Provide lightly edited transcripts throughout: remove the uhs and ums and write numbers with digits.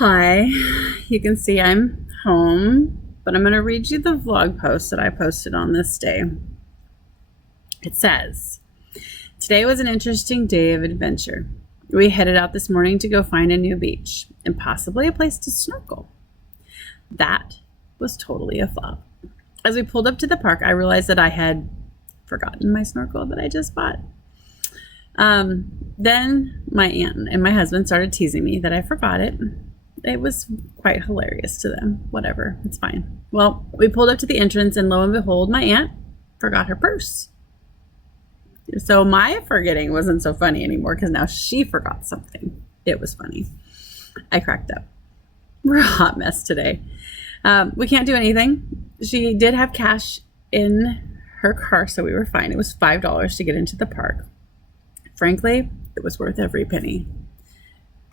Hi, you can see I'm home, but I'm going to read you the vlog post that I posted on this day. It says, today was an interesting day of adventure. We headed out this morning to go find a new beach and possibly a place to snorkel. That was totally a flop. As we pulled up to the park, I realized that I had forgotten my snorkel that I just bought. Then my aunt and my husband started teasing me that I forgot it. It was quite hilarious to them. Whatever, it's fine. Well, we pulled up to the entrance and lo and behold, my aunt forgot her purse. So my forgetting wasn't so funny anymore because now she forgot something. It was funny. I cracked up. We're a hot mess today. We can't do anything. She did have cash in her car, so we were fine. It was $5 to get into the park. Frankly, it was worth every penny.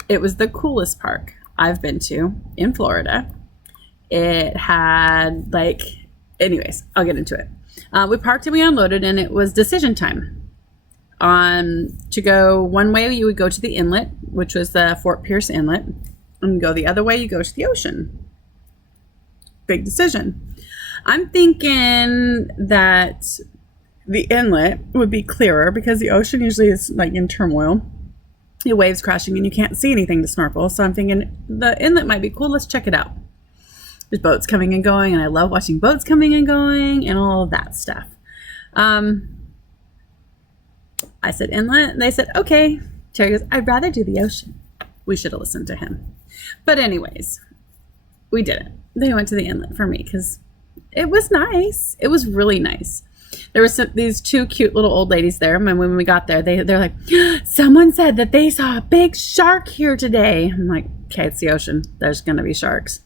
It was the coolest park I've been to in Florida. It had anyways, I'll get into it. We parked and we unloaded and it was decision time. To go one way, you would go to the inlet, which was the Fort Pierce Inlet, and go the other way, you go to the ocean. Big decision. I'm thinking that the inlet would be clearer because the ocean usually is in turmoil. The waves crashing and you can't see anything to snorkel. So I'm thinking the inlet might be cool. Let's check it out. There's boats coming and going and I love watching boats coming and going and all of that stuff. I said inlet and they said, okay. Terry goes, I'd rather do the ocean. We should have listened to him. But anyways, we didn't. They went to the inlet for me because it was nice. It was really nice. There were these two cute little old ladies there. And when we got there, they're like, someone said that they saw a big shark here today. I'm like, okay, it's the ocean. There's going to be sharks.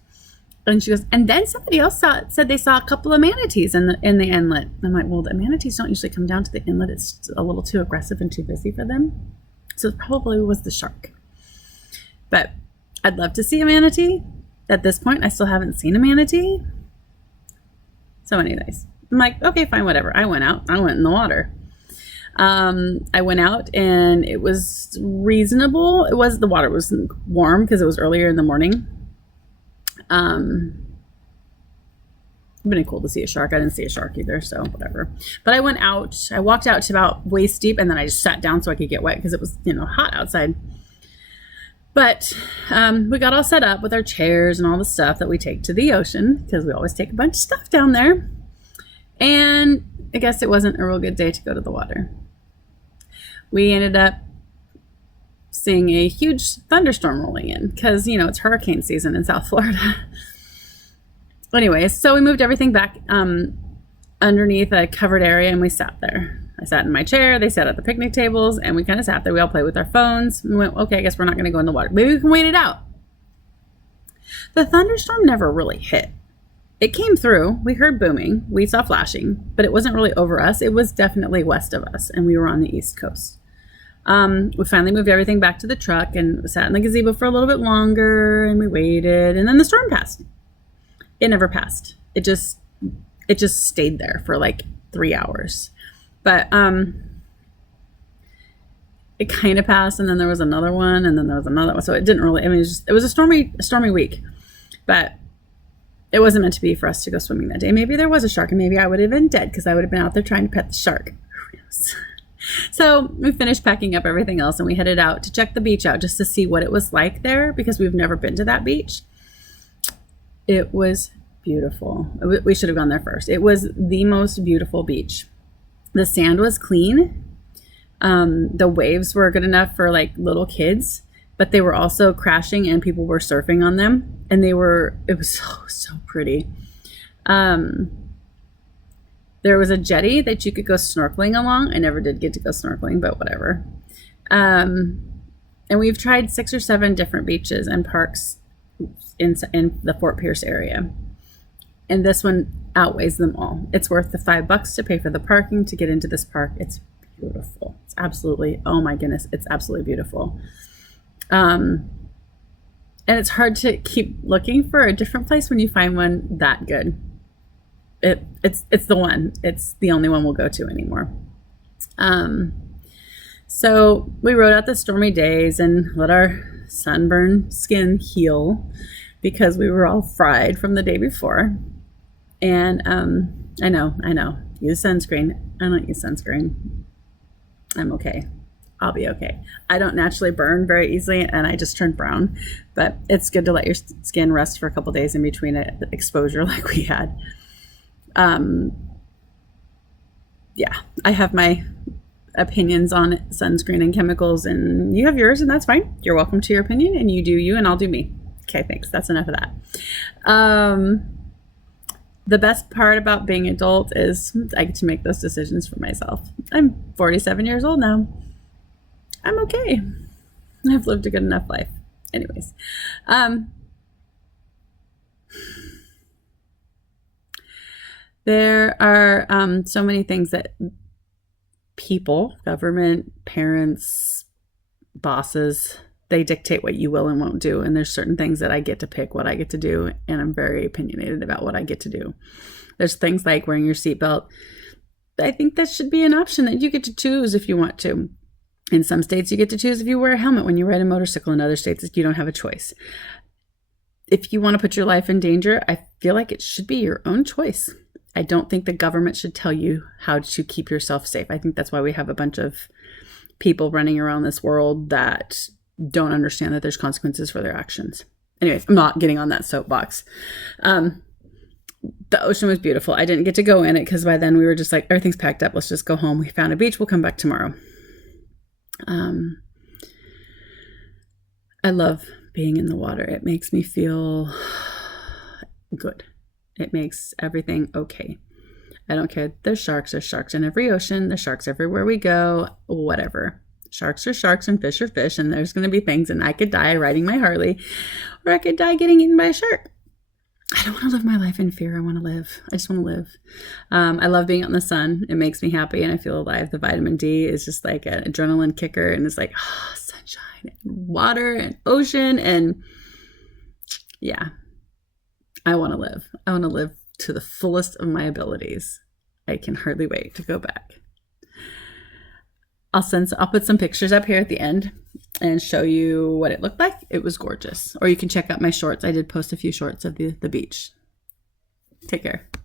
And she goes, and then somebody else said they saw a couple of manatees in the inlet. I'm like, well, the manatees don't usually come down to the inlet. It's a little too aggressive and too busy for them. So it probably was the shark. But I'd love to see a manatee. At this point, I still haven't seen a manatee. So anyways, I'm like, okay, fine, whatever. I went out. I went in the water. I went out and it was reasonable. The water wasn't warm because it was earlier in the morning. It'd been cool to see a shark. I didn't see a shark either, so whatever. But I went out. I walked out to about waist deep and then I just sat down so I could get wet because it was, hot outside. But we got all set up with our chairs and all the stuff that we take to the ocean because we always take a bunch of stuff down there. And I guess it wasn't a real good day to go to the water. We ended up seeing a huge thunderstorm rolling in because, it's hurricane season in South Florida. Anyways, so we moved everything back underneath a covered area and we sat there. I sat in my chair, they sat at the picnic tables, and we kind of sat there. We all played with our phones. We went, okay, I guess we're not going to go in the water. Maybe we can wait it out. The thunderstorm never really hit. It came through. We heard booming. We saw flashing, but it wasn't really over us. It was definitely west of us, and we were on the East Coast. We finally moved everything back to the truck and sat in the gazebo for a little bit longer, and we waited, and then the storm passed. It never passed. It just stayed there for 3 hours. But it kind of passed, and then there was another one, and then there was another one. So it didn't really. It was a stormy week, but it wasn't meant to be for us to go swimming that day. Maybe there was a shark, and maybe I would have been dead because I would have been out there trying to pet the shark. Who knows? So we finished packing up everything else, and we headed out to check the beach out just to see what it was like there because we've never been to that beach. It was beautiful. We should have gone there first. It was the most beautiful beach. The sand was clean. The waves were good enough for little kids, but they were also crashing and people were surfing on them. And it was so pretty. There was a jetty that you could go snorkeling along. I never did get to go snorkeling, but whatever. And we've tried 6 or 7 different beaches and parks in the Fort Pierce area. And this one outweighs them all. It's worth the $5 to pay for the parking to get into this park. It's beautiful. It's absolutely, oh my goodness, it's absolutely beautiful. And it's hard to keep looking for a different place when you find one that good. It's the one. It's the only one we'll go to anymore. So we rode out the stormy days and let our sunburn skin heal because we were all fried from the day before. And I know, use sunscreen. I don't use sunscreen. I'm okay. I'll be okay. I don't naturally burn very easily, and I just turned brown, but it's good to let your skin rest for a couple days in between exposure like we had. Yeah, I have my opinions on sunscreen and chemicals, and you have yours, and that's fine. You're welcome to your opinion, and you do you, and I'll do me. Okay, thanks. That's enough of that. The best part about being adult is I get to make those decisions for myself. I'm 47 years old now. I'm okay. I've lived a good enough life. Anyways, there are so many things that people, government, parents, bosses, they dictate what you will and won't do. And there's certain things that I get to pick what I get to do. And I'm very opinionated about what I get to do. There's things like wearing your seatbelt. I think that should be an option that you get to choose if you want to. In some states, you get to choose if you wear a helmet when you ride a motorcycle. In other states, you don't have a choice. If you want to put your life in danger, I feel like it should be your own choice. I don't think the government should tell you how to keep yourself safe. I think that's why we have a bunch of people running around this world that don't understand that there's consequences for their actions. Anyways, I'm not getting on that soapbox. The ocean was beautiful. I didn't get to go in it because by then we were just like, everything's packed up. Let's just go home. We found a beach. We'll come back tomorrow. I love being in the water. It makes me feel good. It makes everything okay. I don't care. There's sharks in every ocean. There's sharks everywhere we go, whatever. Sharks are sharks and fish are fish, and there's going to be things, and I could die riding my Harley, or I could die getting eaten by a shark. I don't want to live my life in fear. I want to live. I just want to live. I love being out in the sun. It makes me happy, and I feel alive. The vitamin D is just like an adrenaline kicker, and it's like, sunshine and water and ocean, and yeah, I want to live. I want to live to the fullest of my abilities. I can hardly wait to go back. I'll put some pictures up here at the end and show you what it looked like. It was gorgeous. Or you can check out my shorts. I did post a few shorts of the beach. Take care.